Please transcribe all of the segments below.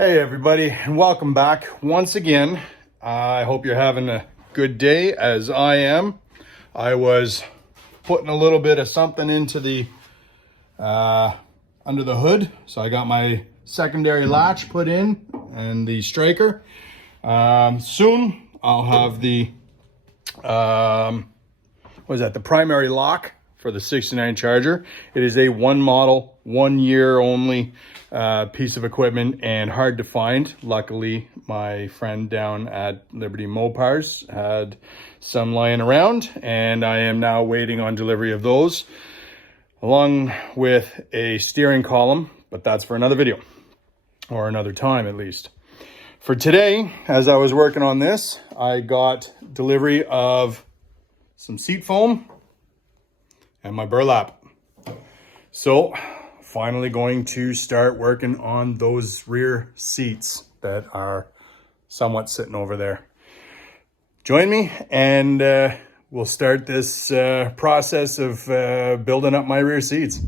Hey everybody, and welcome back once again. I hope you're having a good day as I am. I was putting a little bit of something into the under the hood, so I got my secondary latch put in and the striker. Soon I'll have the the primary lock for the 69 Charger. It is a one model, 1 year only piece of equipment and hard to find. Luckily, my friend down at Liberty Mopars had some lying around, and I am now waiting on delivery of those, along with a steering column, but that's for another video, or another time at least. For today, as I was working on this, I got delivery of some seat foam and my burlap. So finally going to start working on those rear seats that are somewhat sitting over there. Join me and we'll start this process of building up my rear seats.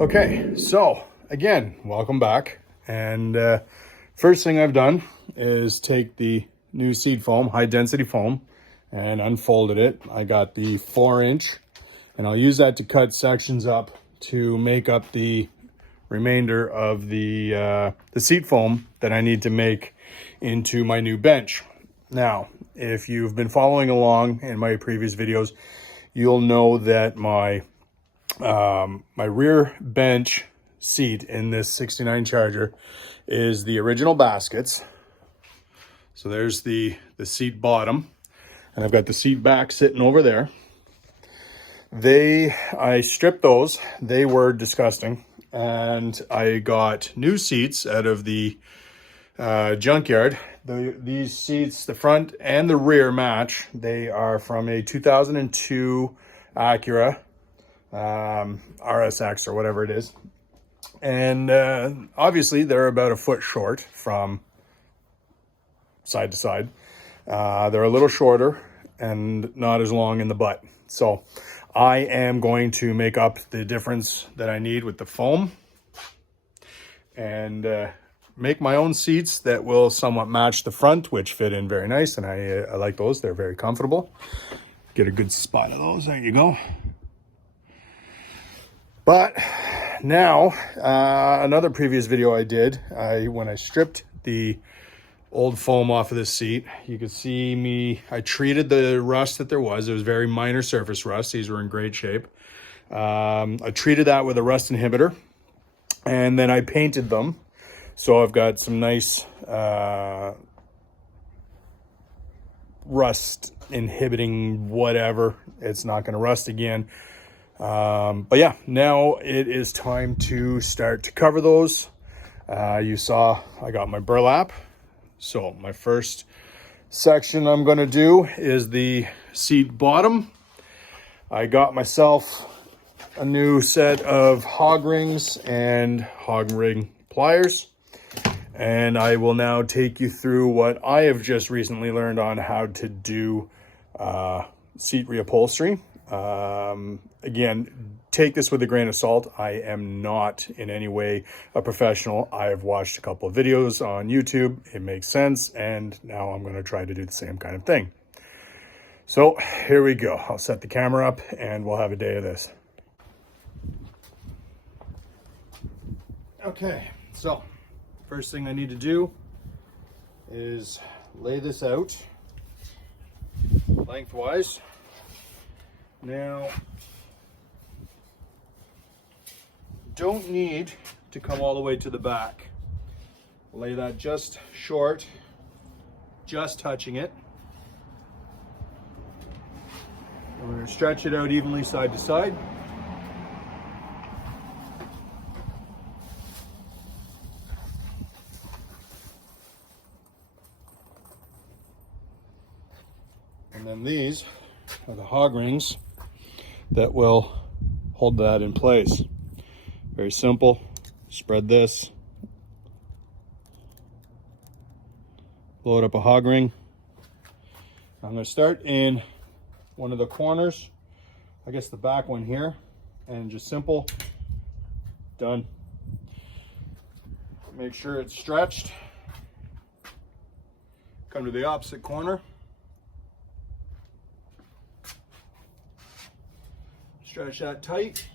Okay, so again, welcome back. And first thing I've done is take the new seat foam, high density foam, and unfolded it. I got the 4-inch, and I'll use that to cut sections up to make up the remainder of the seat foam that I need to make into my new bench. Now, if you've been following along in my previous videos, you'll know that my rear bench seat in this 69 Charger is the original baskets. So there's the seat bottom, and I've got the seat back sitting over there. I stripped those. They were disgusting, and I got new seats out of the junkyard. These seats, the front and the rear match. They are from a 2002 Acura RSX or whatever it is, and obviously they're about a foot short from side to side. They're a little shorter and not as long in the butt, so I am going to make up the difference that I need with the foam and make my own seats that will somewhat match the front, which fit in very nice, and I like those. They're very comfortable. Get a good spot of those. There you go. But now, another previous video I did, when I stripped the old foam off of this seat, you could see I treated the rust that there was. It was very minor surface rust. These were in great shape. I treated that with a rust inhibitor, and then I painted them. So I've got some nice rust inhibiting whatever. It's not going to rust again. But yeah, now it is time to start to cover those. You saw I got my burlap. So my first section I'm going to do is the seat bottom. I got myself a new set of hog rings and hog ring pliers. And I will now take you through what I have just recently learned on how to do seat reupholstery. Again, take this with a grain of salt. I am not in any way a professional. I've watched a couple of videos on YouTube. It makes sense, and now I'm going to try to do the same kind of thing. So here we go. I'll set the camera up and we'll have a day of this. Okay, so first thing I need to do is lay this out lengthwise. Now, don't need to come all the way to the back. Lay that just short, just touching it. And we're going to stretch it out evenly side to side. And then these are the hog rings that will hold that in place. Very simple. Spread this. Load up a hog ring. I'm going to start in one of the corners, I guess the back one here, and just simple, done. Make sure it's stretched. Come to the opposite corner. Stretch that tight.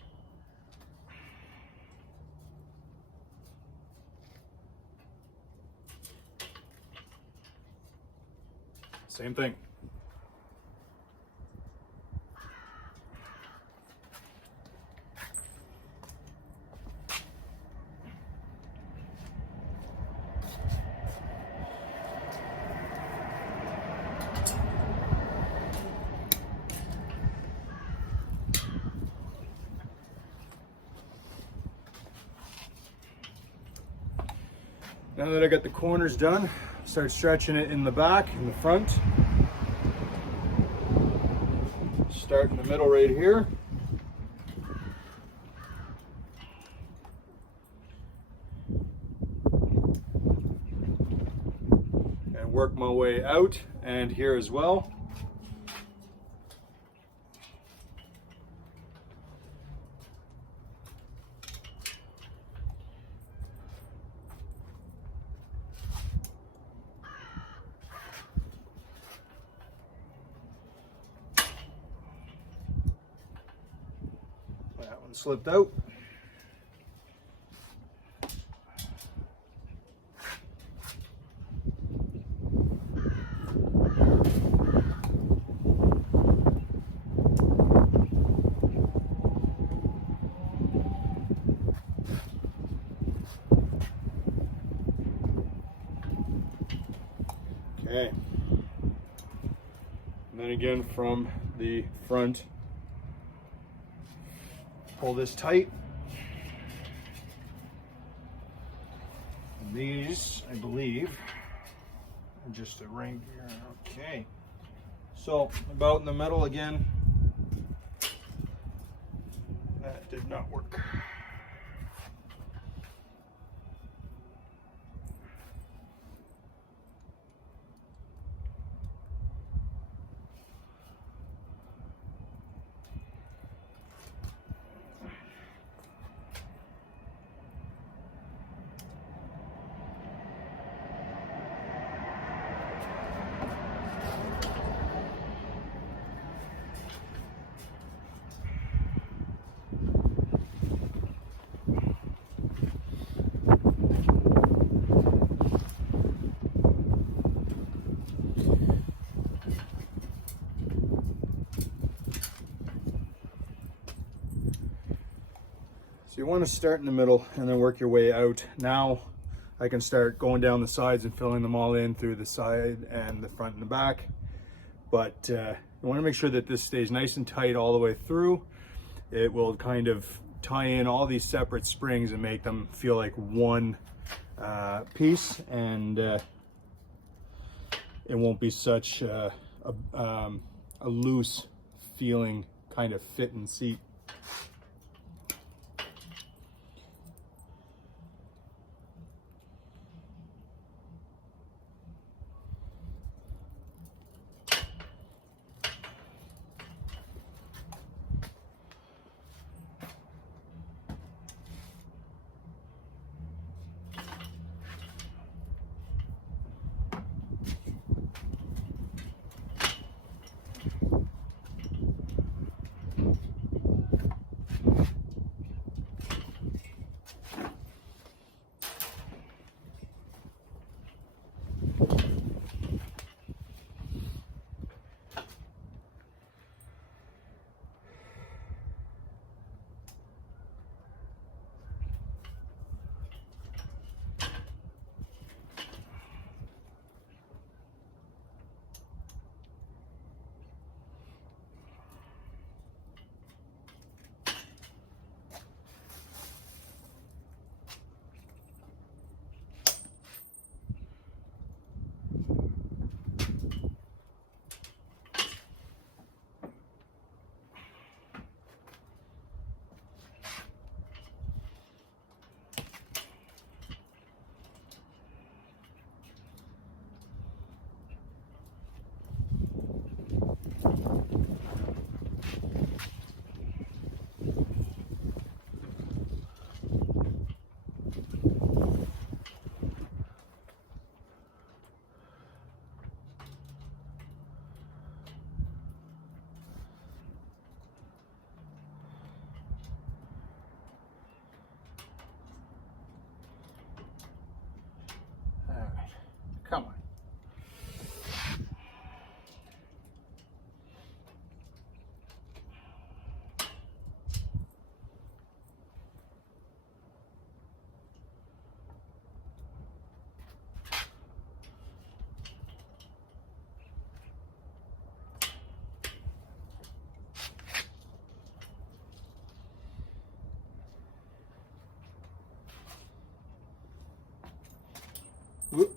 Same thing. Now that I got the corners done, start stretching it in the back, in the front. Start in the middle right here. And work my way out and here as well. That one slipped out. Okay. And then again from the front, pull this tight. And these, I believe, are just a ring here. Okay. So about in the middle again. That did not work. So you want to start in the middle and then work your way out. Now I can start going down the sides and filling them all in through the side and the front and the back. But you want to make sure that this stays nice and tight all the way through. It will kind of tie in all these separate springs and make them feel like one piece, and it won't be such a loose feeling kind of fit and seat. Whoop.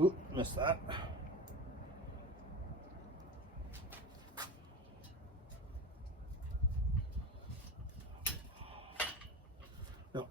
Oop, missed that. No.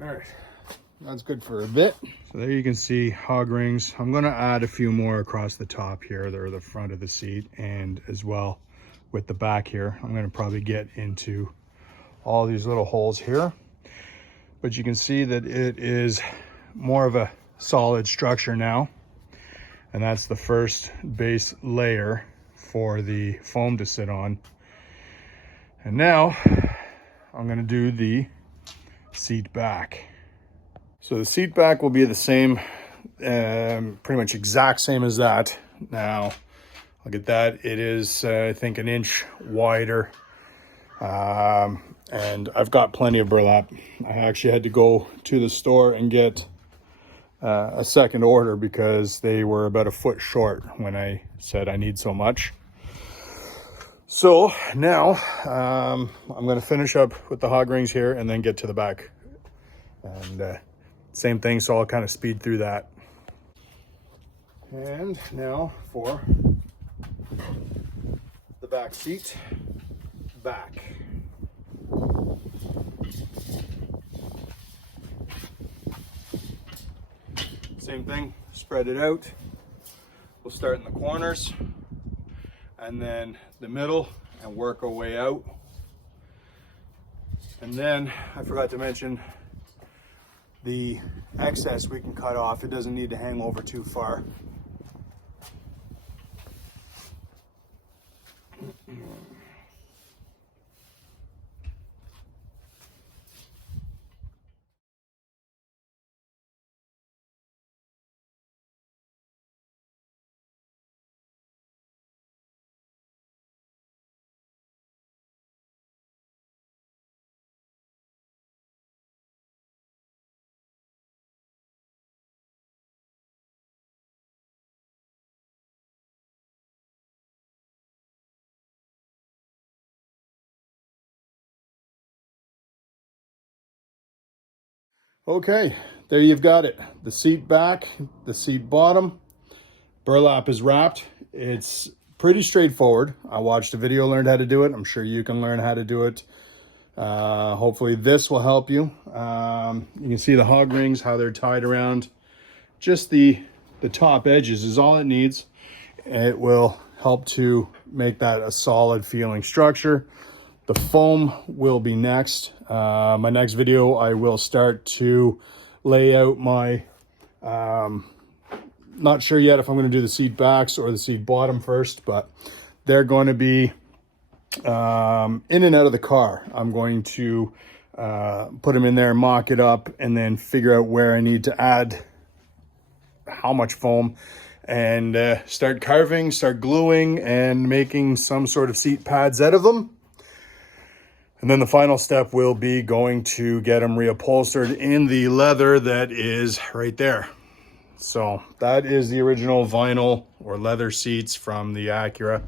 All right, that's good for a bit. So there you can see hog rings. I'm gonna add a few more across the top here. They're the front of the seat, and as well with the back here. I'm gonna probably get into all these little holes here. But you can see that it is more of a solid structure now. And that's the first base layer for the foam to sit on. And now I'm gonna do the seat back. So the seat back will be the same, pretty much exact same as that. Now, look at that. It is, I think, an inch wider. And I've got plenty of burlap. I actually had to go to the store and get a second order because they were about a foot short when I said I need so much. So now I'm going to finish up with the hog rings here and then get to the back. And same thing, so I'll kind of speed through that. And now for the back seat back. Same thing, spread it out. We'll start in the corners and then the middle and work our way out. And then I forgot to mention the excess we can cut off. It doesn't need to hang over too far. Okay, there you've got it. The seat back, the seat bottom, burlap is wrapped. It's pretty straightforward. I watched a video, learned how to do it. I'm sure you can learn how to do it Hopefully this will help you. You can see the hog rings, how they're tied around. Just the top edges is all it needs. It will help to make that a solid feeling structure. The foam will be next. My next video, I will start to lay out my, not sure yet if I'm going to do the seat backs or the seat bottom first, but they're going to be in and out of the car. I'm going to put them in there, mock it up, and then figure out where I need to add how much foam, and start carving, start gluing, and making some sort of seat pads out of them. And then the final step will be going to get them reupholstered in the leather that is right there. So that is the original vinyl or leather seats from the Acura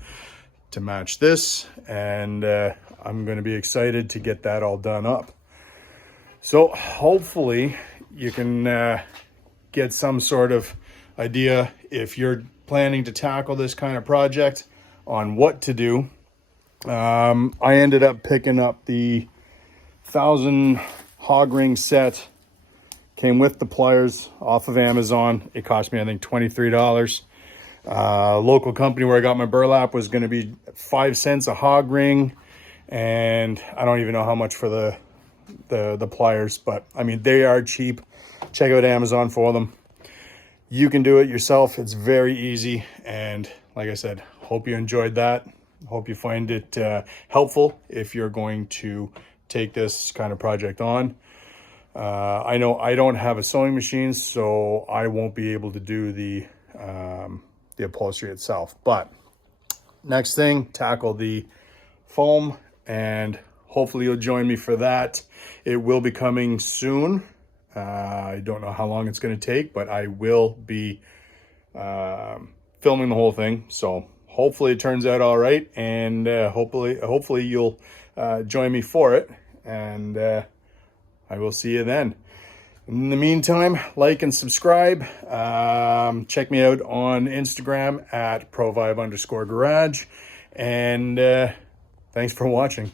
to match this. And I'm going to be excited to get that all done up. So hopefully you can get some sort of idea if you're planning to tackle this kind of project on what to do. I ended up picking up the 1,000 hog ring set. Came with the pliers off of Amazon. It cost me, I think, $23. Local company where I got my burlap was going to be 5 cents a hog ring, and I don't even know how much for the pliers, but I mean, they are cheap. Check out Amazon for them. You can do it yourself. It's very easy, and like I said, hope you enjoyed that. Hope you find it helpful if you're going to take this kind of project on. I know I don't have a sewing machine, so I won't be able to do the upholstery itself. But next thing, tackle the foam, and hopefully you'll join me for that. It will be coming soon. I don't know how long it's going to take, but I will be filming the whole thing. So hopefully it turns out all right, and hopefully you'll join me for it, and I will see you then. In the meantime, like and subscribe. Check me out on Instagram at provibe_garage, and thanks for watching.